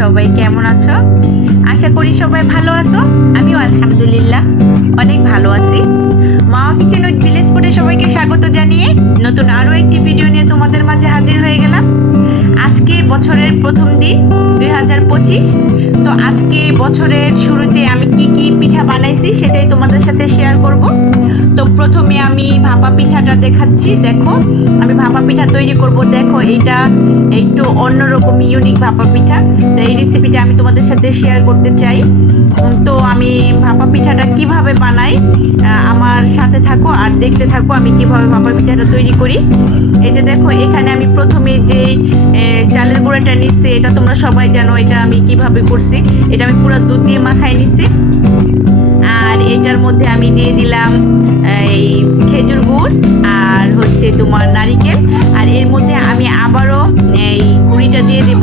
সবাই কেমন আছো? আশা করি সবাই ভালো আছো। আমিও আলহামদুলিল্লাহ অনেক ভালো আছি। মা কিচেন উইথ ভিলেজ ফুডে সবাইকে স্বাগত জানিয়ে নতুন আরও একটি ভিডিও নিয়ে তোমাদের মাঝে হাজির হয়ে গেলাম। আজকে বছরের প্রথম দিন, দুই হাজার পঁচিশ। তো আজকে বছরের শুরুতে আমি কি কি পিঠা বানাইছি সেটাই তোমাদের সাথে শেয়ার করব। তো প্রথমে আমি ভাপা পিঠাটা দেখাচ্ছি, দেখো। আমি ভাপা পিঠা তৈরি করব, দেখো এটা একটু অন্যরকম ইউনিক ভাপা পিঠা। তো এই রেসিপিটা আমি তোমাদের সাথে শেয়ার করতে চাই। তো আমি ভাপা পিঠাটা কীভাবে বানাই আমার সাথে থাকো আর দেখতে থাকো আমি কীভাবে ভাপা পিঠাটা তৈরি করি। এই যে দেখো, এখানে আমি প্রথমে যে চালের গুঁড়াটা নিচ্ছি, এটা তোমরা সবাই জানো, এটা আমি কীভাবে করছি। এটা আমি পুরো দুধ দিয়ে মাখাই নিছি। আর এটার মধ্যে আমি দিয়ে দিলাম এই খেজুর গুড় আর হচ্ছে তোমার নারিকেল। আর এর মধ্যে আমি আবারও এই গুঁড়িটা দিয়ে দেব।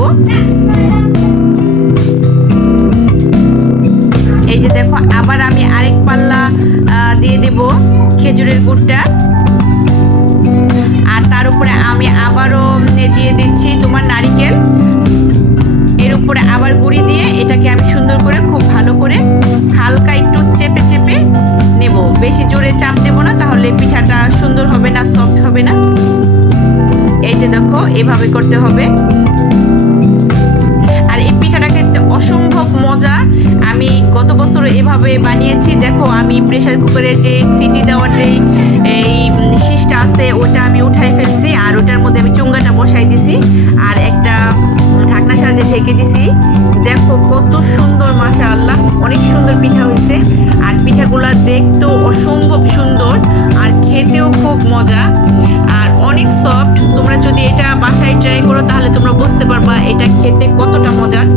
এই যে দেখো, আবার আমি আরেক পাল্লা দিয়ে দেব খেজুরের গুড়টা। আর তার উপরে আমি আবারও দিয়ে দিচ্ছি তোমার নারিকেল। এভাবে করতে হবে। আর এই পিঠাটা খেতে অসম্ভব মজা। আমি গত বছর এভাবে বানিয়েছি। দেখো, আমি প্রেসার কুকারে যে সিটি দেওয়ার যে এই শীষটা আছে, ওটা আমি উঠাই ফেলছি আর ওটার মধ্যে আমি চুঙ্গাটা বসাই দিছি আর একটা ঢাকনা সাহায্যে ঢেকে দিছি। দেখো, কত সুন্দর মাশা আল্লাহ অনেক সুন্দর পিঠা হয়েছে। আর পিঠাগুলো দেখতেও অসম্ভব সুন্দর আর খেতেও খুব মজা। আর অনেক সফট তোমরা যদি তাহলে তোমরা বুঝতে পারবা এটা খেতে কতটা মজার।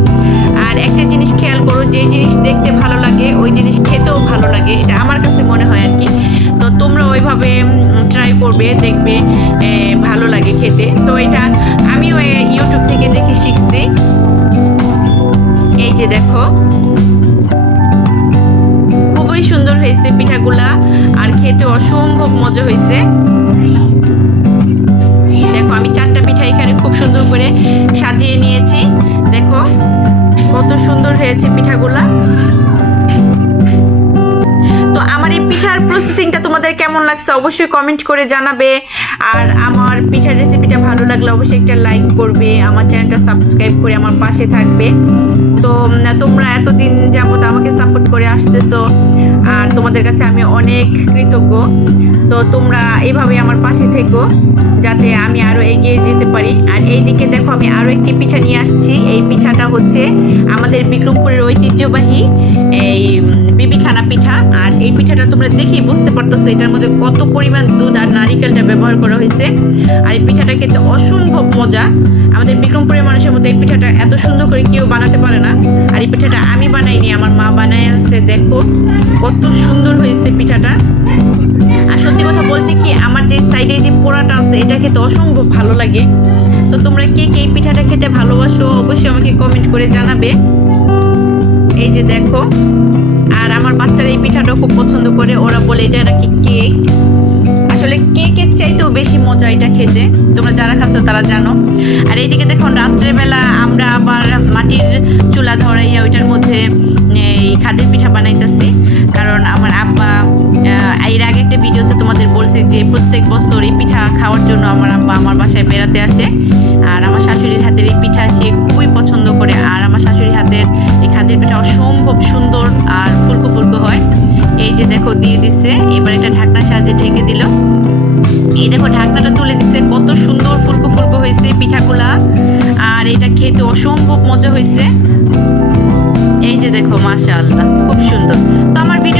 আর একটা জিনিস খেয়াল করো যে জিনিস দেখতে ভালো লাগে, ওই জিনিস খেতেও ভালো লাগে, এটা আমার কাছে মনে হয় আর কি। তো তোমরা ওইভাবে ট্রাই করবে, দেখবে ভালো লাগে খেতে। তো এটা আমিও ইউটিউব থেকে দেখে শিখছি। এই যে দেখো। খুবই সুন্দর হয়েছে পিঠাগুলা, আর খেতে অসম্ভব মজা হয়েছে। দেখো, আমি চারটা পিঠা এখানে খুব সুন্দর করে সাজিয়ে নিয়েছি। দেখো, কত সুন্দর হয়েছে পিঠাগুলা। তো আমার এই পিঠার প্রসেসিংটা তোমাদের কেমন লাগছে অবশ্যই কমেন্ট করে জানাবে। আর আমার পিঠার রেসিপিটা ভালো লাগলে অবশ্যই একটা লাইক করবে, আমার চ্যানেলটা সাবস্ক্রাইব করে আমার পাশে থাকবে। তো তোমরা এতদিন যাবত আমাকে সাপোর্ট করে আসতেছো, আর তোমাদের কাছে আমি অনেক কৃতজ্ঞ। তো তোমরা এইভাবে আমার পাশে থেকো, যাতে আমি আরও এগিয়ে যেতে পারি। আর এই দিকে দেখো, আমি আরও একটি পিঠা নিয়ে আসছি। এই পিঠাটা হচ্ছে আমাদের বিক্রমপুরের ঐতিহ্যবাহী এই বিবিখানা পিঠা। পিঠাটা তোমরা দেখেই বুঝতে পারতেছো, এটার মধ্যে কত পরিমাণ দুধ আর নারিকেলটা ব্যবহার করা হয়েছে। আর এই পিঠাটা খেতে অসম্ভব মজা। আমাদের বিক্রমপুরের মানুষের মধ্যে এই পিঠাটা এত সুন্দর করে কেউ বানাতে পারে না। আর এই পিঠাটা আমি বানাইনি, আমার মা বানাই আনছে, দেখো। কত সুন্দর হয়েছে পিঠাটা। আর সত্যি কথা বলতে কি, আমার যে সাইডে যে পোড়াটা আছে, এটা খেতে অসম্ভব ভালো লাগে। তো তোমরা কে কে এই পিঠাটা খেতে ভালোবাসো, অবশ্যই আমাকে কমেন্ট করে জানাবে। এই যে দেখো। আর আমার বাচ্চারা এই পিঠাটাও খুব পছন্দ করে, ওরা বলে এটা নাকি কেক আসলে কেকের চাইতেও বেশি মজা এটা খেতে। তোমরা যারা খাচ্ছ তারা জানো। আর এইদিকে দেখুন, রাত্রেবেলা আমরা আবার মাটির চুলা ধরাইয়া ওইটার মধ্যে, এই খাজের পিঠা বানাইতেছি। কারণ আমার আব্বা এর আগে একটা ভিডিওতে তোমাদের বলছি যে প্রত্যেক বছর এই পিঠা খাওয়ার জন্য আমার আব্বা আমার বাসায় বেড়াতে আসে। আর আমার শাশুড়ির হাতের এই পিঠা সে খুবই পছন্দ করে। আর আমার শাশুড়ির হাতের এই খাজের পিঠা অসম্ভব সুন্দর আর ফুলকো ফুলকো হয়। এই যে দেখো, দিয়ে দিচ্ছে। এবার এটা ঢাকনার সাহায্যে ঢেকে দিল। এই দেখো, ঢাকনাটা তুলে দিচ্ছে। কত সুন্দর ফুলকো ফুলকো হয়েছে পিঠাগুলা। আর এটা খেতে অসম্ভব মজা হয়েছে। এই যে দেখো, মাশাআল্লাহ, খুব সুন্দর। তো আমার ভিডিও